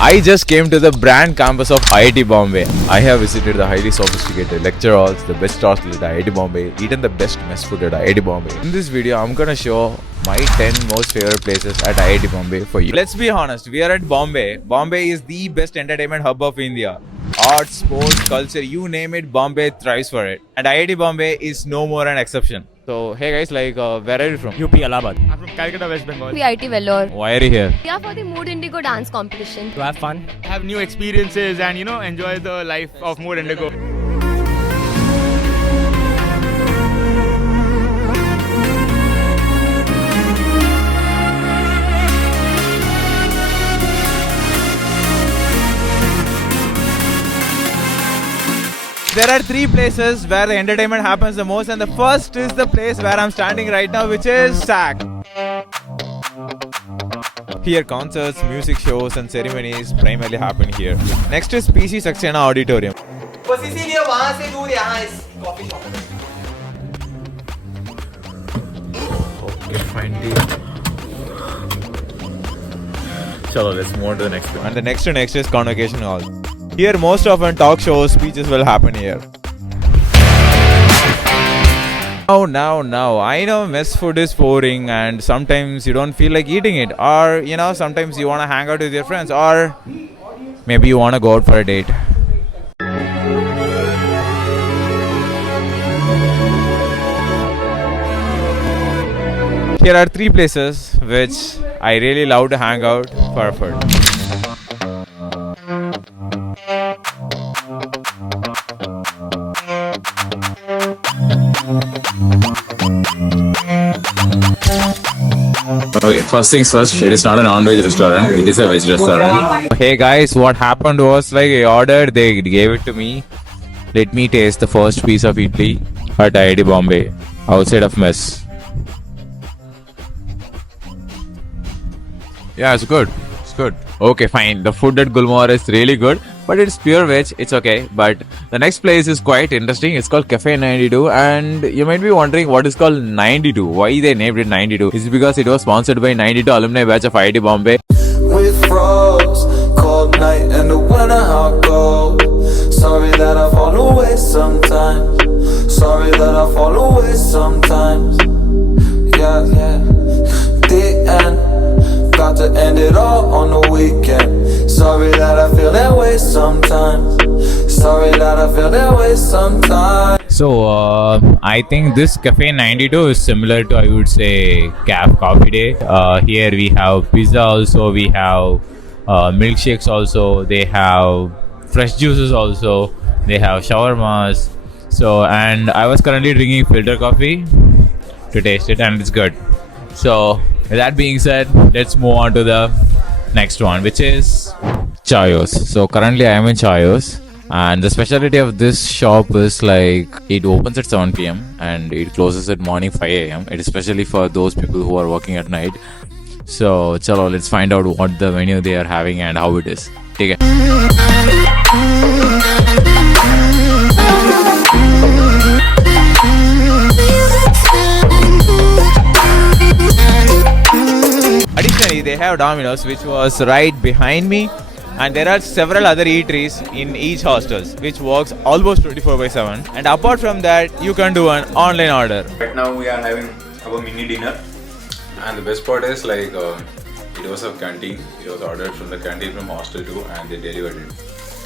I just came to the brand campus of IIT Bombay. I have visited the highly sophisticated lecture halls, the best hostel at IIT Bombay, eaten the best mess food at IIT Bombay. In this video, I'm gonna show my 10 most favorite places at IIT Bombay for you. Let's be honest, we are at Bombay. Bombay is the best entertainment hub of India. Arts, sports, culture, you name it, Bombay thrives for it. And IIT Bombay is no more an exception. So, hey guys, where are you from? UP, Allahabad. I'm from Calcutta, West Bengal. IIT Vellore. Why are you here? We are for the Mood Indigo dance competition. To have fun, have new experiences and enjoy the life of Mood Indigo. There are three places where the entertainment happens the most, and the first is the place where I'm standing right now, which is SAC. Here concerts, music shows and ceremonies primarily happen here. Next is p.c.saxena auditorium. Okay, fine deal. Chalo, let's move on to the next one. And the next is convocation hall. Here most often talk shows, speeches will happen here. Now, I know mess food is boring and sometimes you don't feel like eating it, or sometimes you want to hang out with your friends, or maybe you want to go out for a date. Here are three places which I really love to hang out for food. Okay, first things first, it is not a non-veg restaurant, it is a veg restaurant. Hey guys, what happened was I ordered, they gave it to me. Let me taste the first piece of idli at IIT Bombay, outside of mess. Yeah, it's good. It's good. Okay, fine. The food at Gulmore is really good, but it's pure veg. It's okay. But the next place is quite interesting. It's called Cafe 92, and you might be wondering what is called 92. Why they named it 92? It's because it was sponsored by 92 alumni batch of IIT Bombay. We froze, cold night in the winter, how cold. Sorry that I fall away sometimes. Sorry that I fall away sometimes. Yeah. The end. Got to end it all on the weekend. Sorry that I feel that way sometimes. Sorry that I feel that way sometimes. So, I think this Cafe 92 is similar to, I would say, Caf Coffee Day. Here we have pizza also, we have milkshakes also, they have fresh juices also, they have shawarmas. So, and I was currently drinking filter coffee to taste it, and it's good. So, with that being said, let's move on to the next one, which is Chayos. So currently I am in Chayos, and the specialty of this shop is it opens at 7 p.m. and it closes at morning 5 a.m. It is especially for those people who are working at night. So chalo, let's find out what the menu they are having and how it is. Take it. Additionally, they have Domino's, which was right behind me, and there are several other eateries in each hostels, which works almost 24/7. And apart from that, you can do an online order. Right now we are having our mini dinner, and the best part is it was a canteen. It was ordered from the canteen from Hostel too, and they delivered it.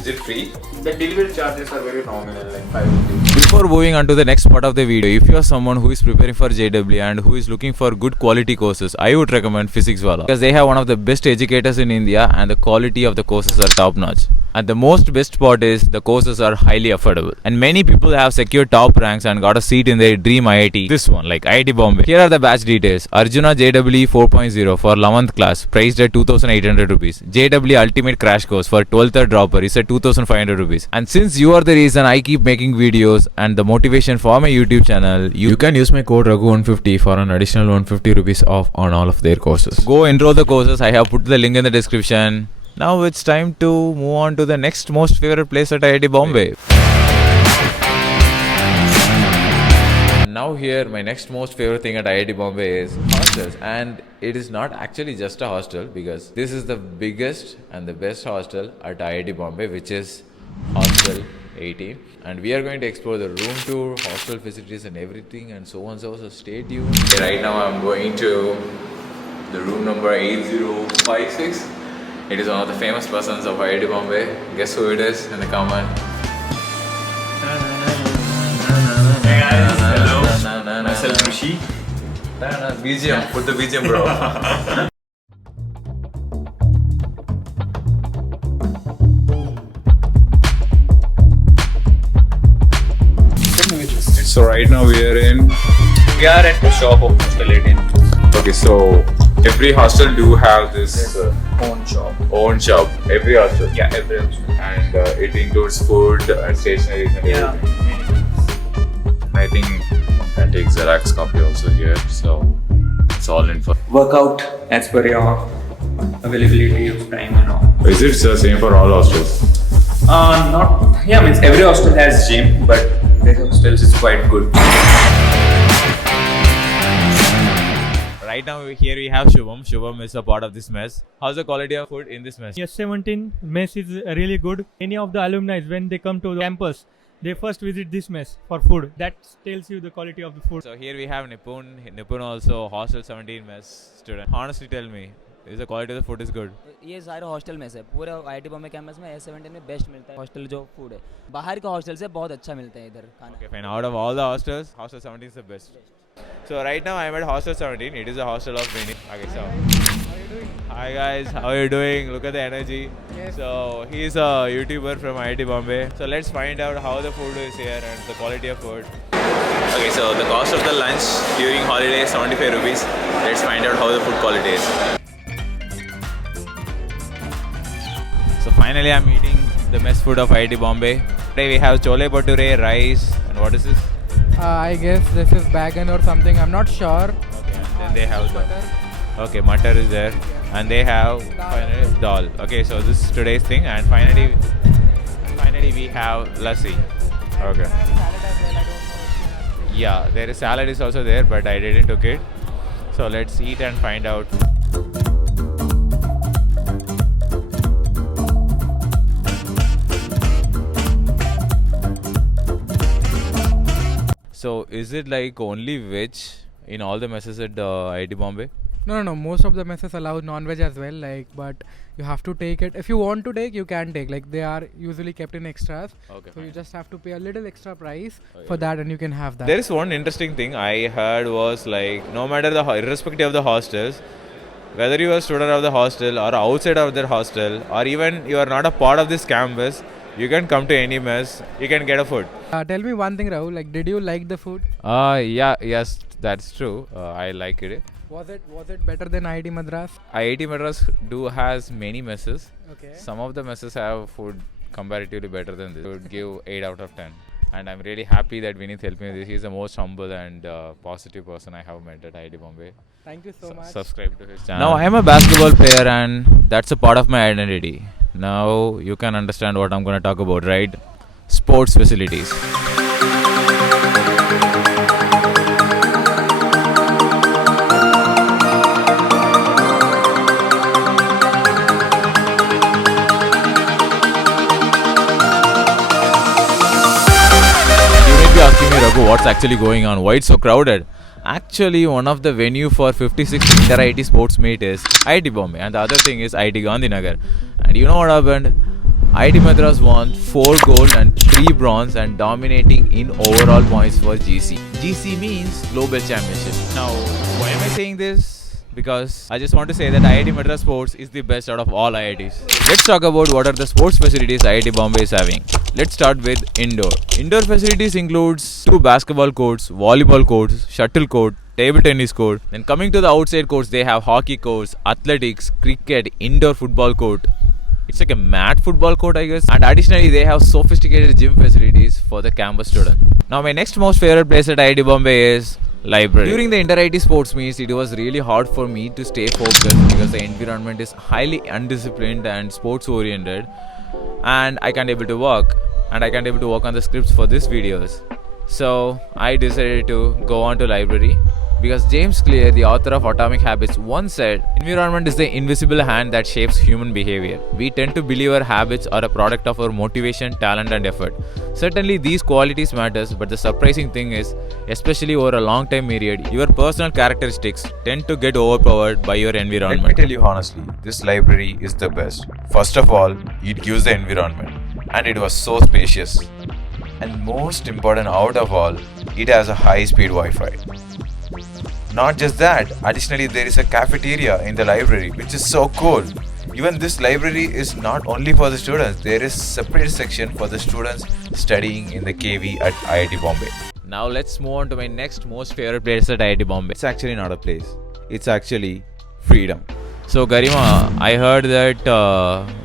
Is it free? The delivery charges are very nominal, like 5 rupees. Before moving on to the next part of the video, if you are someone who is preparing for JW and who is looking for good quality courses, I would recommend Physics Wala, because they have one of the best educators in India and the quality of the courses are top notch. And the most best part is the courses are highly affordable, and many people have secured top ranks and got a seat in their dream IIT. This one, like IIT Bombay. Here are the batch details. Arjuna JW 4.0 for 11th class, priced at 2,800 rupees. JW Ultimate Crash Course for 12th dropper is at 2,500 rupees. And since you are the reason I keep making videos and the motivation for my YouTube channel, you can use my code Raghu150 for an additional 150 rupees off on all of their courses. Go enroll the courses. I have put the link in the description. Now it's time to move on to the next most favorite place at IIT Bombay. Now here, my next most favorite thing at IIT Bombay is hostels. And it is not actually just a hostel, because this is the biggest and the best hostel at IIT Bombay, which is Hostel 18. And we are going to explore the room tour, hostel facilities and everything and so on. So stay tuned. Right now I'm going to the room number 8056. It is one of the famous persons of IIT Bombay. Guess who it is in the comment? Hey guys, hello. Myself Rishi. BGM, put the BGM, bro. So right now we are at the shop of Hostel 18. Okay, so every hostel do have this Own shop. own shop. Every hostel. Yeah, every hostel. And it includes food and stationery and everything. I think you can take Xerox copy also here. So it's all in for. Work out as per your availability of time, you know. Is it the same for all hostels? Not, yeah, means every hostel has gym, but this hostels is quite good. Right now here we have Shubham. Shubham is a part of this mess. How's the quality of food in this mess? Yes, 17 mess is really good. Any of the alumni, when they come to the campus, they first visit this mess for food. That tells you the quality of the food. So here we have Nipun. Nipun also Hostel 17 mess student. Honestly tell me, is the quality of the food is good? ये सारे hostel में से पूरे IIT Bombay campus में S17 में best मिलता है hostel जो फूड है बाहर का हॉस्टल से बहुत अच्छा मिलता है इधर खाना Okay, fine. Out of all the hostels, Hostel 17 is the best. So right now I'm at Hostel 17. It is a hostel of Vinny. Okay, so hi guys, how are you doing? Look at the energy. Yes. So he's a YouTuber from IIT Bombay. So let's find out how the food is here and the quality of food. Okay, so the cost of the lunch during holiday is 75 rupees. Let's find out how the food quality is. So finally I'm eating the mess food of IIT Bombay. Today we have chole bhature, rice, and what is this? I guess this is bagan or something. I'm not sure. Okay, and then they have the okay, matar is there, and they have finally dal. Okay, so this is today's thing, and finally we have lassi. Okay. Yeah, there is salad is also there, but I didn't took it. So let's eat and find out. So is it like only veg in all the messes at IIT Bombay? No. Most of the messes allow non-veg as well. But you have to take it. If you want to take, you can take. They are usually kept in extras. Okay, So fine. you just have to pay a little extra price for that, and you can have that. There is one interesting thing I heard was no matter irrespective of the hostels, whether you are a student of the hostel or outside of the hostel, or even you are not a part of this campus, you can come to any mess, you can get a food. Tell me one thing, Rahul. Did you like the food? Yes, that's true. I like it. Was it better than IIT Madras? IIT Madras has many messes. Okay. Some of the messes have food comparatively better than this. I would give 8 out of 10. And I'm really happy that Vinith helped me with this. He's the most humble and positive person I have met at IIT Bombay. Thank you so much. Subscribe to his channel. Now I'm a basketball player and that's a part of my identity. Now you can understand what I'm going to talk about, right? Sports facilities. Asking me, Raghu, what's actually going on? Why it's so crowded? Actually, one of the venue for 56th Inter-IIT Sports Meet is IIT Bombay, and the other thing is IIT Gandhinagar. And you know what happened? IIT Madras won 4 gold and 3 bronze and dominating in overall points for GC. GC means Global Championship. Now, why am I saying this? Because I just want to say that IIT Madras Sports is the best out of all IITs. Let's talk about what are the sports facilities IIT Bombay is having. Let's start with indoor. Indoor facilities includes 2 basketball courts, volleyball courts, shuttle court, table tennis court. Then coming to the outside courts, they have hockey courts, athletics, cricket, indoor football court. It's like a mat football court, I guess. And additionally, they have sophisticated gym facilities for the campus student. Now, my next most favorite place at IIT Bombay is library. During the Inter-IIT Sports Meets, it was really hard for me to stay focused because the environment is highly undisciplined and sports oriented, and I can't able to work on the scripts for these videos. So I decided to go on to library because James Clear, the author of Atomic Habits, once said, environment is the invisible hand that shapes human behavior. We tend to believe our habits are a product of our motivation, talent and effort. Certainly these qualities matters, but the surprising thing is, especially over a long time period, your personal characteristics tend to get overpowered by your environment. Let me tell you honestly, this library is the best. First of all, it gives the environment, and it was so spacious. And most important out of all, it has a high-speed Wi-Fi. Not just that, additionally there is a cafeteria in the library, which is so cool. Even this library is not only for the students, there is separate section for the students studying in the KV at IIT Bombay. Now let's move on to my next most favorite place at IIT Bombay. It's actually not a place, it's actually freedom. So Garima, I heard that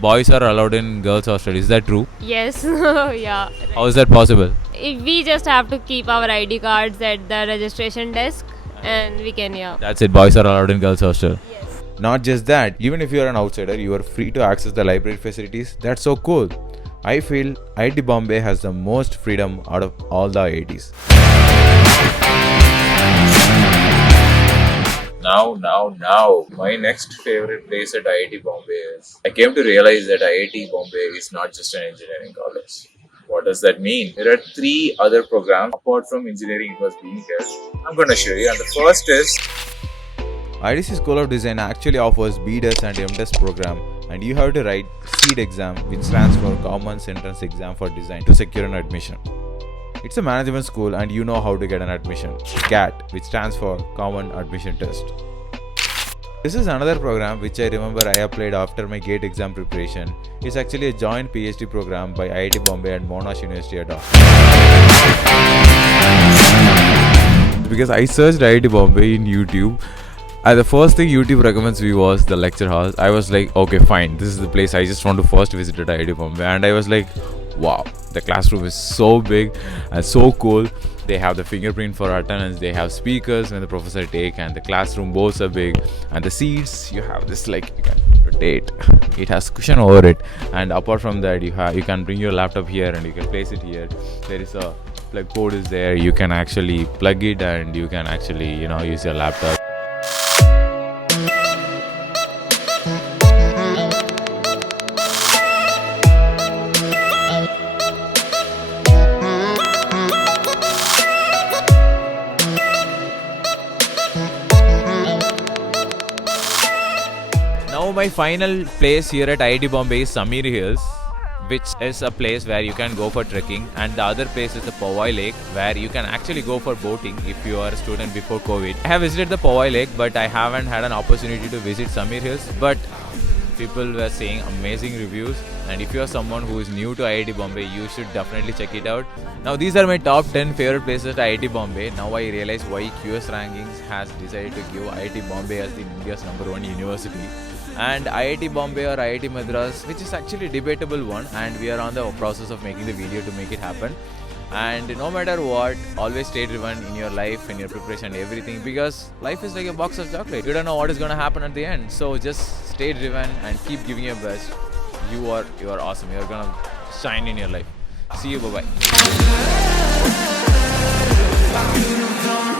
boys are allowed in girls' hostel. Is that true? Yes, yeah. How is that possible? We just have to keep our ID cards at the registration desk and we can, yeah. That's it, boys are allowed in girls' hostel. Yes. Not just that, even if you are an outsider, you are free to access the library facilities. That's so cool. I feel IIT Bombay has the most freedom out of all the IITs. Now, my next favorite place at IIT Bombay is, I came to realize that IIT Bombay is not just an engineering college. What does that mean? There are 3 other programs apart from engineering it was being here. I'm going to show you. And the first is, IDC School of Design actually offers BDES and MDES program, and you have to write SEED exam, which stands for Common Entrance Exam for Design, to secure an admission. It's a management school and you know how to get an admission. GAT, which stands for Common Admission Test. This is another program which I remember I applied after my GATE exam preparation. It's actually a joint PhD program by IIT Bombay and Monash University at Oxford. Because I searched IIT Bombay in YouTube, and the first thing YouTube recommends me was the lecture halls. I was like, okay fine, this is the place I just want to first visit at IIT Bombay. And I was like, wow, the classroom is so big and so cool. They have the fingerprint for attendance, they have speakers when the professor take, and the classroom boards are big, and the seats, you have this, like, you can rotate, it has cushion over it, and apart from that you can bring your laptop here and you can place it here. There is a plug port is there, you can actually plug it and you can actually use your laptop. Now my final place here at IIT Bombay is Samir Hills, which is a place where you can go for trekking, and the other place is the Powai Lake, where you can actually go for boating if you are a student before COVID. I have visited the Powai Lake, but I haven't had an opportunity to visit Samir Hills, but people were saying amazing reviews, and if you are someone who is new to IIT Bombay, you should definitely check it out. Now these are my top 10 favorite places at IIT Bombay. Now I realize why QS Rankings has decided to give IIT Bombay as the India's #1 university. And IIT Bombay or IIT Madras, which is actually a debatable one, and we are on the process of making the video to make it happen. And no matter what, always stay driven in your life, in your preparation, everything, because life is like a box of chocolate. You don't know what is going to happen at the end, so just stay driven and keep giving your best. You are awesome. You are going to shine in your life. See you. Bye bye.